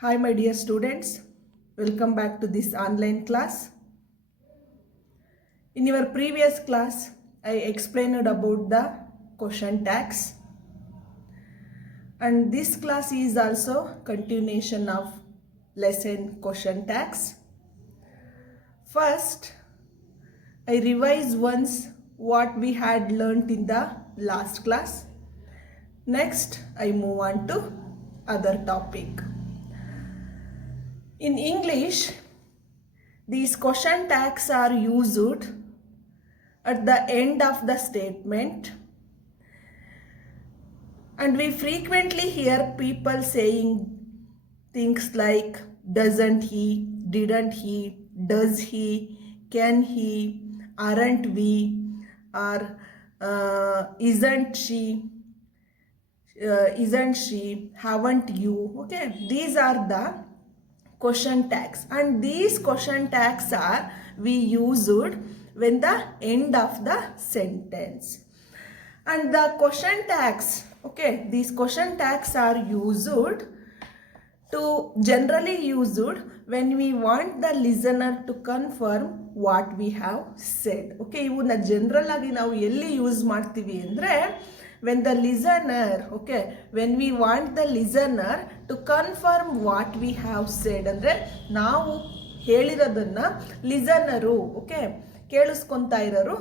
Hi my dear students, welcome back to this online class. In your previous class, I explained about the question tags, and this class is also continuation of lesson question tags. First, I revise once what we had learnt in the last class. Next, I move on to other topic. In English, these question tags are used at the end of the statement, and we frequently hear people saying things like doesn't he, didn't he, does he, can he, aren't we, or isn't she, haven't you. Okay, these are the question tags, and these question tags are we used when the end of the sentence. And the question tags, okay, these question tags are generally used when we want the listener to confirm what we have said. Okay, ಇವನ್ನ general ಆಗಿ ನಾವು ಎಲ್ಲಿ use ಮಾಡ್ತೀವಿ ಅಂದರೆ when the listener, okay, when we want the listener to confirm what we have said, ಅಂದರೆ ನಾವು ಹೇಳಿರೋದನ್ನ ಲಿಸನರು, okay, ಕೇಳಿಸ್ಕೊತಾ ಇರೋರು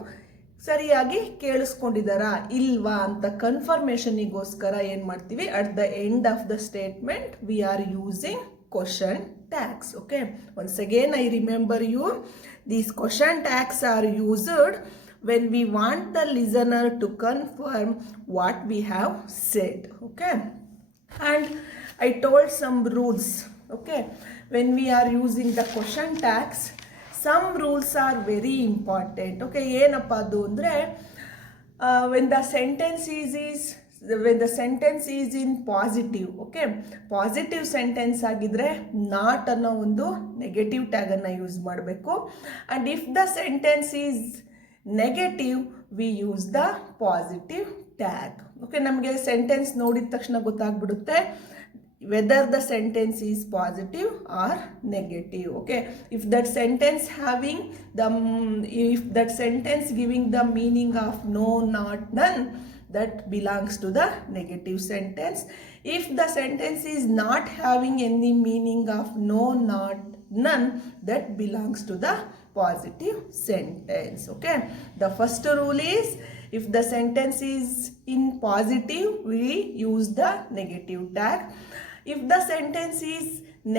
ಸರಿಯಾಗಿ ಕೇಳಿಸ್ಕೊಂಡಿದ್ದಾರಾ ಇಲ್ವಾ ಅಂತ ಕನ್ಫರ್ಮೇಷನಿಗೋಸ್ಕರ ಏನು ಮಾಡ್ತೀವಿ, at the end of the statement we are using question tags. Okay, once again I remember you, these question tags are used when we want the listener to confirm what we have said. Okay, and I told some rules. Okay, when we are using the question tags, some rules are very important. Okay, ಏನಪ್ಪ ಅದು ಅಂದರೆ when the sentence is in positive, okay, positive sentence ಆಗಿದ್ರೆ not ಅನ್ನೋ ಒಂದು negative ಟ್ಯಾಗನ್ನು use ಮಾಡಬೇಕು. And if the sentence is negative V use the positive tag. Okay, ನಮಗೆ sentence ನೋಡಿದ ತಕ್ಷಣ ಗೊತ್ತಾಗ್ಬಿಡುತ್ತೆ whether the sentence is positive or negative. Okay, if that sentence giving the meaning of no, not, none, that belongs to the negative sentence. If the sentence is not having any meaning of no, not, none, that belongs to the positive sentence. Okay, the first rule is if the sentence is in positive we use the negative tag. If the sentence is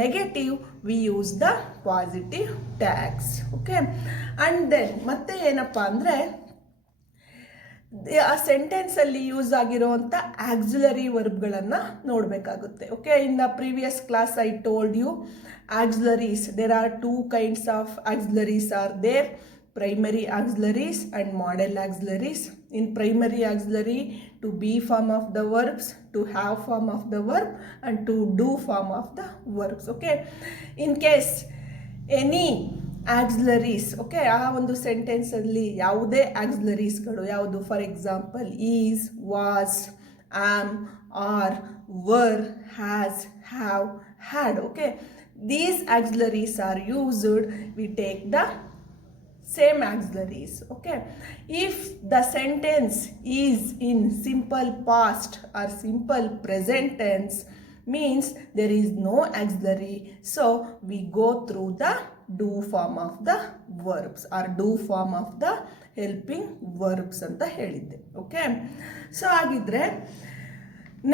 negative we use the positive tags. Okay, and then ಮತ್ತೆ ಏನಪ್ಪ ಅಂದರೆ ಆ ಸೆಂಟೆನ್ಸಲ್ಲಿ use ಆಗಿರೋವಂಥ auxiliary ವರ್ಬ್ಗಳನ್ನು ನೋಡಬೇಕಾಗುತ್ತೆ. Okay, in the previous class I told you auxiliaries. There are two kinds of auxiliaries are there, primary auxiliaries and model auxiliaries. In primary auxiliary, to be form of the verbs, to have form of the verb, and to do form of the verbs. Okay, in case any auxiliaries, okay, ಆ ಒಂದು ಸೆಂಟೆನ್ಸಲ್ಲಿ ಯಾವುದೇ ಆಕ್ಸಿಲರೀಸ್ಗಳು ಯಾವುದು, for example is, was, am, are, were, has, have, had. Okay, these auxiliaries are used, we take the same auxiliaries. Okay, if the sentence is in simple past or simple present tense, means there is no auxiliary, so we go through the do form of the verbs or do form of the helping verbs ಅಂತ ಹೇಳಿದ್ದೆ. Okay, so ಹಾಗಿದ್ರೆ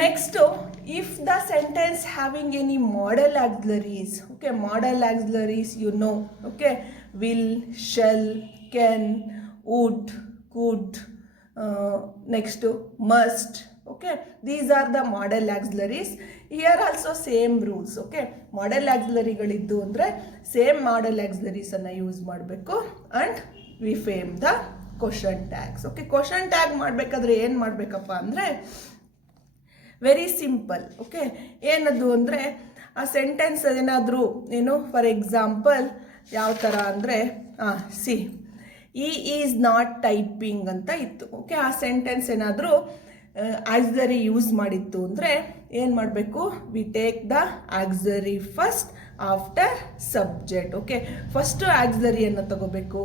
next, if the sentence having any model auxiliaries, okay, model auxiliaries you know, okay, will, shall, can, would, could, next must. Okay, these are the model auxiliaries. Here also same rules. Okay, model auxiliaryಗಳಿದ್ದು ಅಂದರೆ same model auxiliaries ಅನ್ನು use ಮಾಡಬೇಕು and we frame the question tags. Okay, question tag ಮಾಡಬೇಕಾದ್ರೆ ಏನು ಮಾಡಬೇಕಪ್ಪ ಅಂದರೆ very simple. Okay, ಏನದು ಅಂದರೆ ಆ ಸೆಂಟೆನ್ಸ್ ಏನಾದರೂ ಏನು, ಫಾರ್ ಎಕ್ಸಾಂಪಲ್ ಯಾವ ಥರ ಅಂದರೆ ಸಿ ಈ ಈಸ್ ನಾಟ್ ಟೈಪಿಂಗ್ ಅಂತ ಇತ್ತು. ಓಕೆ, ಆ ಸೆಂಟೆನ್ಸ್ ಏನಾದರೂ ಆಕ್ಸಿಲರಿ ಯೂಸ್ ಮಾಡಿತ್ತು ಅಂದರೆ ಏನು ಮಾಡಬೇಕು, we take the auxiliary first after subject. Okay, first ಆಕ್ಸಿಲರಿಯನ್ನು ತಗೋಬೇಕು,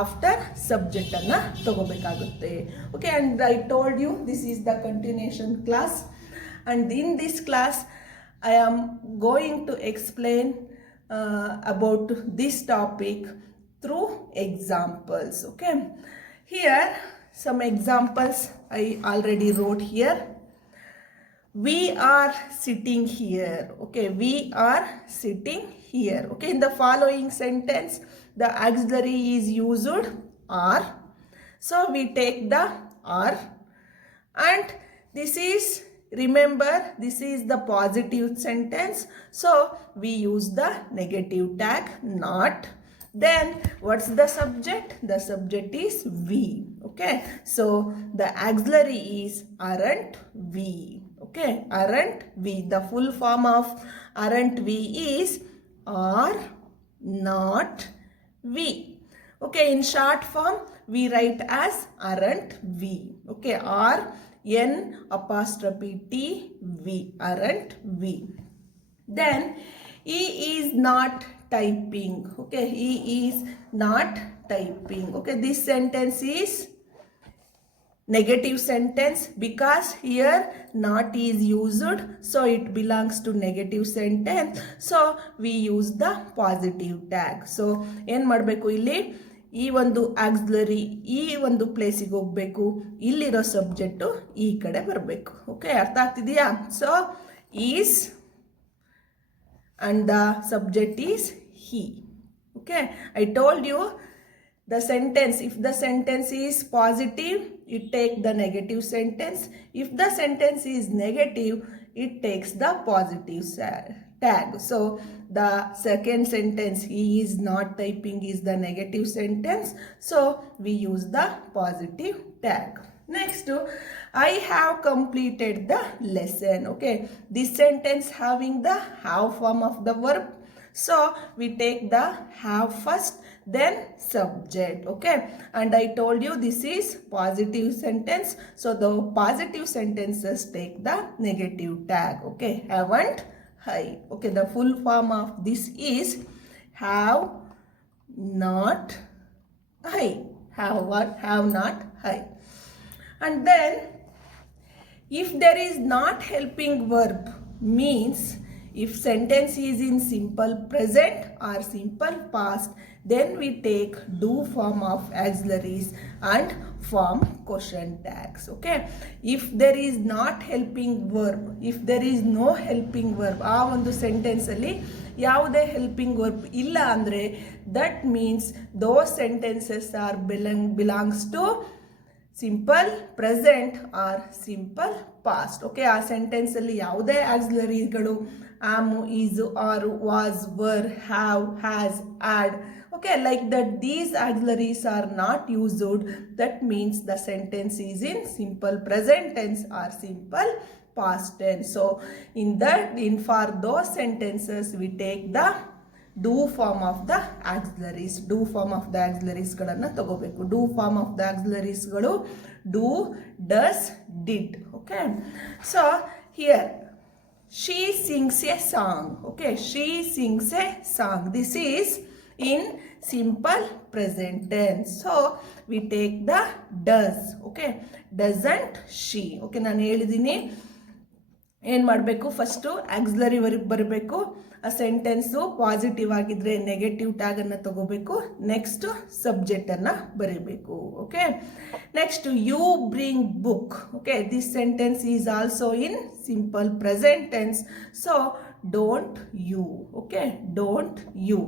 ಆಫ್ಟರ್ ಸಬ್ಜೆಕ್ಟನ್ನು ತಗೋಬೇಕಾಗುತ್ತೆ. Okay, and I told you this is the continuation class, and in this class I am going to explain about this topic through examples. Okay, here some examples I already wrote here. We are sitting here. Okay, we are sitting here. Okay, in the following sentence the auxiliary is used are, so we take the are, and this is, remember, this is the positive sentence, so we use the negative tag not. Then what's the subject? The subject is we. Okay, so the auxiliary is aren't we. Okay, aren't we. The full form of aren't we is are not we. Okay, in short form we write as aren't we. Okay, are N apostrophe T V, aren't we. Then he is not typing. Okay, he is not typing. Okay, this sentence is negative sentence because here not is used, so it belongs to negative sentence, so we use the positive tag. So ಏನು ಮಾಡಬೇಕು, ಇಲ್ಲಿ ಈ ಒಂದು auxiliary ಈ ಒಂದು ಪ್ಲೇಸಿಗೆ ಹೋಗಬೇಕು, ಇಲ್ಲಿರೋ ಸಬ್ಜೆಕ್ಟು ಈ ಕಡೆ ಬರಬೇಕು. ಓಕೆ, ಅರ್ಥ ಆಗ್ತಿದೆಯಾ? So is and the subject is he. Okay, I told you the sentence, if the sentence is positive it take the negative sentence, if the sentence is negative it takes the positive tag. So the second sentence, he is not typing, is the negative sentence, so we use the positive tag. Next, I have completed the lesson. Okay, this sentence having the have form of the verb, so we take the have first, then subject. Okay, and I told you this is positive sentence, so the positive sentences take the negative tag. Okay, haven't I. Okay, the full form of this is have not I. Have what? Have not I. And then if there is not helping verb means if sentence is in simple present or simple past, then we take do form of auxiliaries and form question tags. Okay, if there is not helping verb, if there is no helping verb, ಆ ಒಂದು sentence ಅಲ್ಲಿ ಯಾವುದೇ helping verb ಇಲ್ಲ ಅಂದರೆ that means those sentences are belongs to simple present or simple past. Okay, ಆ ಸೆಂಟೆನ್ಸಲ್ಲಿ ಯಾವುದೇ ಆಕ್ಸಿಲರಿಗಳು am, is, are, was, were, have, has, had, okay, like that these auxiliaries are not used, that means the sentence is in simple present tense or simple past tense. So for those sentences we take the do form of the auxiliaries. Do form of the auxiliaries ಗಳನ್ನ ತಗೋಬೇಕು. Do form of the auxiliaries ಗಳು do, does, did. Okay, so here she sings a song. Okay, she sings a song. This is in simple present tense, so we take the does. Okay, doesn't she. Okay, ನಾನು ಹೇಳಿದ್ದೀನಿ ಏನು ಮಾಡಬೇಕು, first auxiliary verb ಬರಬೇಕು, ಆ sentence positive ಆಗಿದ್ರೆ negative ಟ್ಯಾಗನ್ನು ತಗೋಬೇಕು, next ಸಬ್ಜೆಕ್ಟನ್ನು ಬರೀಬೇಕು. Okay, next you bring book. Okay, this sentence is also in simple present tense, so don't you. Okay, don't you.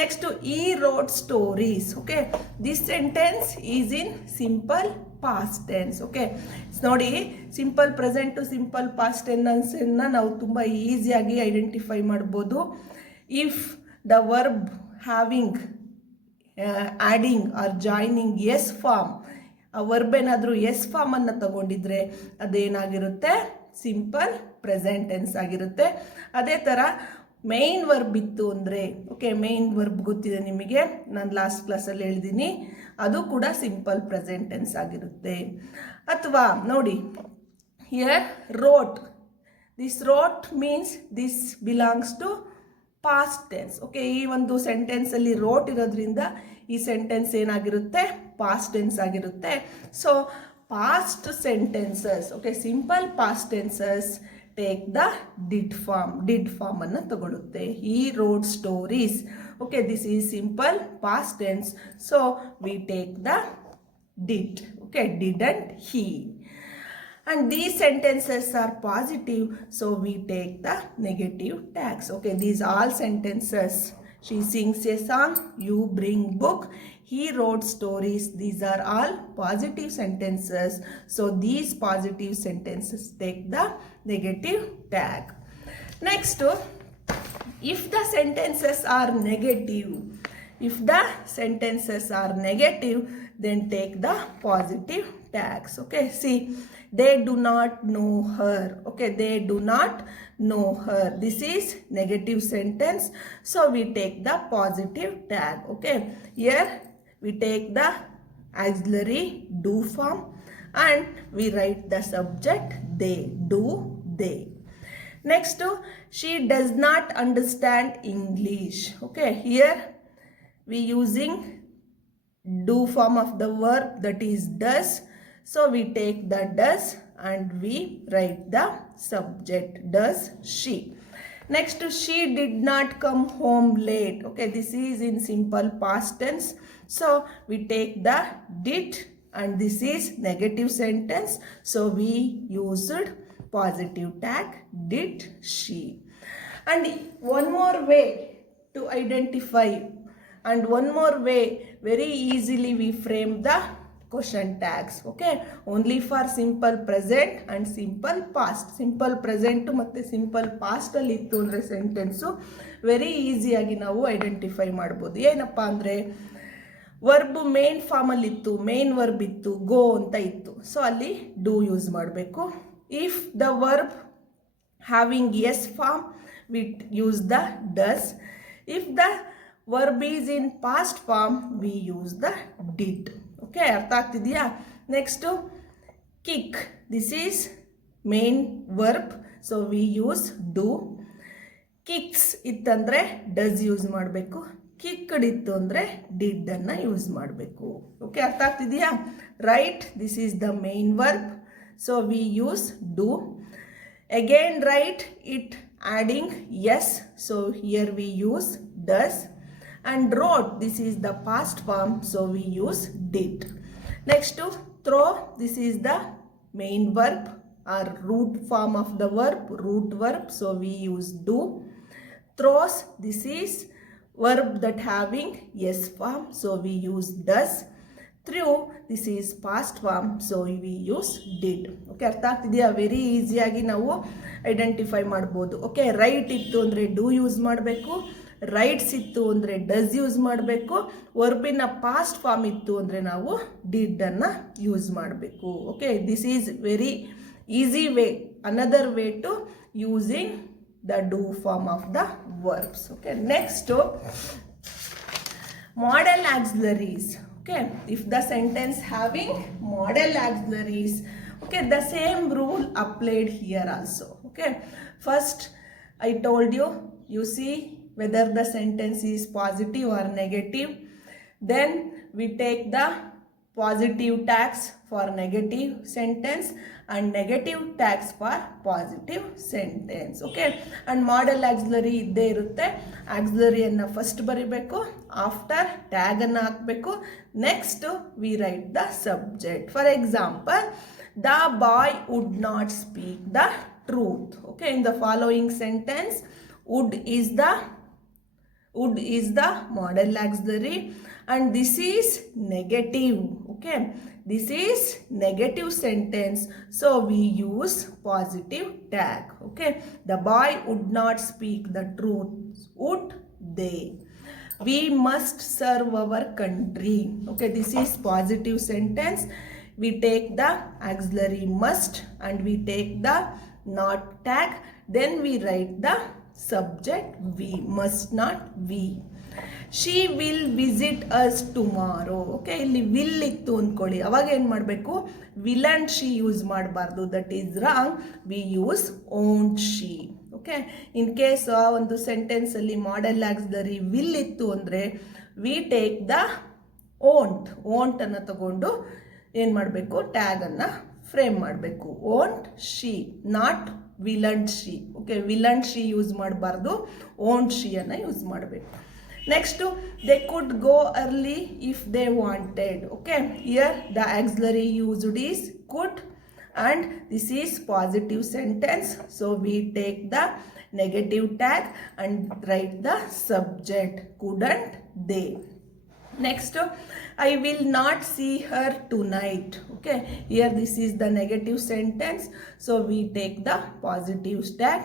Next ಈ wrote stories. Okay, this sentence is in simple past tense. Okay, ನೋಡಿ simple present to simple past ಟೆನ್ಸನ್ನು ನಾವು ತುಂಬ ಈಸಿಯಾಗಿ identify ಮಾಡ್ಬೋದು. If the verb having, adding or joining S form, ಆ verb ಏನಾದರೂ S ಫಾರ್ಮನ್ನು ತಗೊಂಡಿದ್ರೆ ಅದೇನಾಗಿರುತ್ತೆ, simple present tense ಆಗಿರುತ್ತೆ. ಅದೇ ಥರ ಮೇನ್ ವರ್ಬ್ ಇತ್ತು ಅಂದರೆ, ಓಕೆ, ಮೇನ್ ವರ್ಬ್ ಗೊತ್ತಿದೆ ನಿಮಗೆ, ನಾನು ಲಾಸ್ಟ್ ಕ್ಲಾಸಲ್ಲಿ ಹೇಳಿದ್ದೀನಿ, ಅದು ಕೂಡ ಸಿಂಪಲ್ ಪ್ರೆಸೆಂಟ್ ಟೆನ್ಸ್ ಆಗಿರುತ್ತೆ. ಅಥವಾ ನೋಡಿ here wrote, this wrote means this belongs to past tense. Okay, ಈ ಒಂದು ಸೆಂಟೆನ್ಸ್ ಅಲ್ಲಿ ರೋಟ್ ಇರೋದ್ರಿಂದ ಈ ಸೆಂಟೆನ್ಸ್ ಏನಾಗಿರುತ್ತೆ, ಪಾಸ್ಟ್ ಟೆನ್ಸ್ ಆಗಿರುತ್ತೆ. So past sentences, okay, simple past tenses take the did form ಅನ್ನು ತಗೊಳುತ್ತೆ. ಈ wrote stories, okay, this is simple past tense, so we take the did, okay, didn't he. And these sentences are positive, so we take the negative tags. Okay, these all sentences. She sings a song, you bring book, he wrote stories. These are all positive sentences, so these positive sentences take the negative tag. Next, if the sentences are negative, then take the positive tags. Okay, see, they do not know her. Okay, they do not know her. This is negative sentence, so we take the positive tag. Okay, here we take the auxiliary do form and we write the subject they, do, they. Next, she does not understand English. Okay, here we using do form of the verb, that is does, so we take the does and we write the subject, does she. Next, she did not come home late. Okay, this is in simple past tense, so we take the did and this is negative sentence, so we used positive tag, did she. And one more way to identify, and one more way, very easily we frame the question tags. Okay, only for simple present and simple past. Simple present ಮತ್ತೆ simple past ಅಲ್ಲಿ ಇತ್ತು ಅಂದರೆ sentence very ಈಸಿಯಾಗಿ ನಾವು identify ಮಾಡ್ಬೋದು. ಏನಪ್ಪ ಅಂದರೆ verb main ಫಾರ್ಮಲ್ಲಿ ಇತ್ತು, ಮೇನ್ ವರ್ಬ್ ಇತ್ತು, ಗೋ ಅಂತ ಇತ್ತು, ಸೊ ಅಲ್ಲಿ ಡೂ ಯೂಸ್ ಮಾಡಬೇಕು. If the verb having S form we use the does. If the verb is in past form, we use the did. Okay, ಅರ್ಥ ಆಗ್ತಿದೆಯಾ? Next kick, this is main verb, so we use do. kicks ಇತ್ತಂದರೆ does use ಮಾಡಬೇಕು, kicked ಇತ್ತು ಅಂದರೆ did ಅನ್ನು use ಮಾಡಬೇಕು. Okay, ಅರ್ಥ ಆಗ್ತಿದೆಯಾ? Right, this is the main verb, so we use do. Again write it adding yes, so here we use does. And wrote, this is the past form, so we use did. Next, throw, this is the main verb or root form of the verb, root verb, so we use do. Throws, this is verb that having yes form, so we use does. Threw, this is past form, so we use did. Okay, ಅರ್ಥ ಆಗ್ತಿದೆಯಾ? Very ಈಸಿಯಾಗಿ ನಾವು identify ಮಾಡ್ಬೋದು. Okay, right ಇತ್ತು ಅಂದರೆ do use ಮಾಡಬೇಕು, rights ಇತ್ತು ಅಂದರೆ does use ಮಾಡಬೇಕು, ವರ್ಬಿನ ಪಾಸ್ಟ್ ಫಾರ್ಮ್ ಇತ್ತು ಅಂದರೆ ನಾವು ಡಿಡ್ ಅನ್ನು ಯೂಸ್ ಮಾಡಬೇಕು. Okay, this is very easy way, another way to using the do form of the verbs. Okay, next model auxiliaries. Okay, if the sentence having model auxiliaries, okay, the same rule applied here also. Okay, first I told you, you see whether the sentence is positive or negative, then we take the positive tags for negative sentence and negative tags for positive sentence. Okay, and model auxiliary idde irutte, auxiliary anna first baribeku, after tag anna hakbeku, next we write the subject. For example, the boy would not speak the truth. Okay, in the following sentence, would is the model auxiliary and this is negative. Okay, this is negative sentence, so we use positive tag. Okay, the boy would not speak the truth, would they. We must serve our country. Okay, this is positive sentence, we take the auxiliary must and we take the not tag, then we write the subject we, must not we. She will visit us tomorrow. Okay, ಇಲ್ಲಿ will ಇತ್ತು ಅಂದ್ಕೊಳ್ಳಿ, ಅವಾಗ ಏನು ಮಾಡಬೇಕು, will and she use ಮಾಡಬಾರ್ದು, that is wrong. We use won't she. Okay, in case ಒಂದು ಸೆಂಟೆನ್ಸಲ್ಲಿ model auxiliary will ಇತ್ತು ಅಂದರೆ ವಿ ಟೇಕ್ ದ ಓಂಟ್ ಅನ್ನು ತಗೊಂಡು ಏನು ಮಾಡಬೇಕು, ಟ್ಯಾಗನ್ನು ಫ್ರೇಮ್ ಮಾಡಬೇಕು. Won't she, not will and she. Okay, will and she use ಮಾಡಬಾರ್ದು, ಓಂಟ್ ಶಿ ಅನ್ನು ಯೂಸ್ ಮಾಡಬೇಕು. Next, they could go early if they wanted. Okay, here the auxiliary used is could and this is positive sentence, so we take the negative tag and write the subject, couldn't they. Next, I will not see her tonight. Okay, here this is the negative sentence, so we take the positive tag.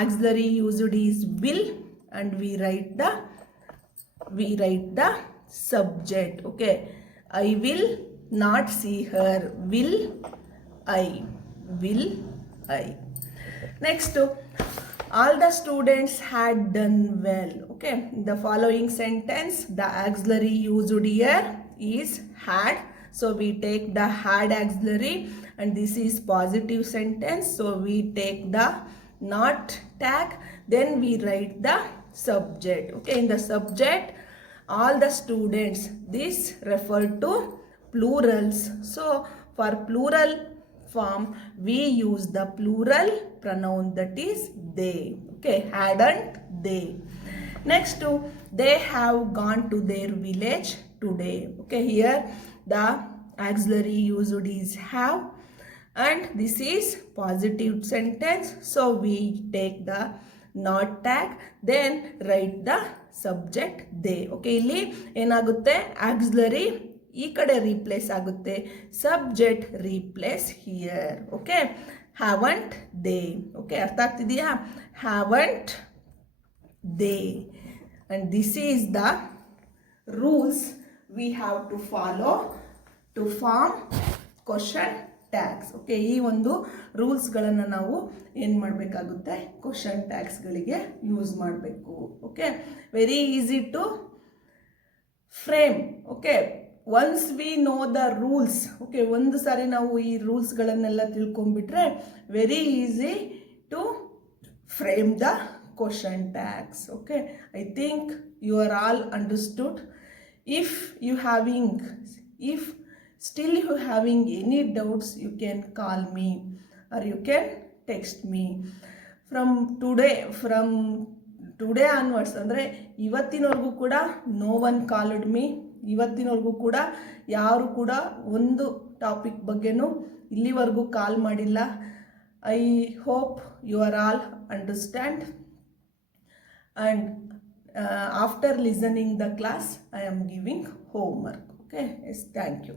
Auxiliary used is will and we write the subject. Okay, I will not see her, will I. Next, all the students had done well. Okay, the following sentence, the auxiliary used here is had, so we take the had auxiliary and this is positive sentence, so we take the not tag, then we write the subject. Okay, in the subject, all the students, this refer to plurals, so for plural form we use the plural pronoun, that is they. Okay, hadn't they. Next, they have gone to their village today. Okay, here the auxiliary used is have and this is positive sentence, so we take the not tag, then write the subject they. Okay, ಇಲ್ಲಿ ಏನಾಗುತ್ತೆ, auxiliary ಈ ಕಡೆ replace ಆಗುತ್ತೆ, subject replace here. Okay, haven't they. Okay, ಅರ್ಥ ಆಗ್ತಿದೆಯಾ, haven't they. And this is the rules we have to follow to form question tags. Okay, ಈ ಒಂದು ರೂಲ್ಸ್ಗಳನ್ನು ನಾವು ಏನು ಮಾಡಬೇಕಾಗುತ್ತೆ, ಕ್ವಶನ್ ಟ್ಯಾಗ್ಸ್ಗಳಿಗೆ ಯೂಸ್ ಮಾಡಬೇಕು. Okay, very easy to frame. Okay, once we know the rules. Okay, ಒಂದು ಸಾರಿ ನಾವು ಈ ರೂಲ್ಸ್ಗಳನ್ನೆಲ್ಲ ತಿಳ್ಕೊಂಡ್ಬಿಟ್ರೆ very easy to frame the question tags. Okay, I think you are all understood. if still you having any doubts, you can call me or you can text me. from today onwards, ಅಂದರೆ ಇವತ್ತಿನವರೆಗೂ ಕೂಡ no one called me. ಇವತ್ತಿನವರೆಗೂ ಕೂಡ ಯಾರು ಕೂಡ ಒಂದು topic ಬಗ್ಗೆನೂ ಇಲ್ಲಿವರೆಗೂ ಕಾಲ್ ಮಾಡಿಲ್ಲ. I hope you are all understand and after listening the class I am giving homework. Okay, yes, thank you.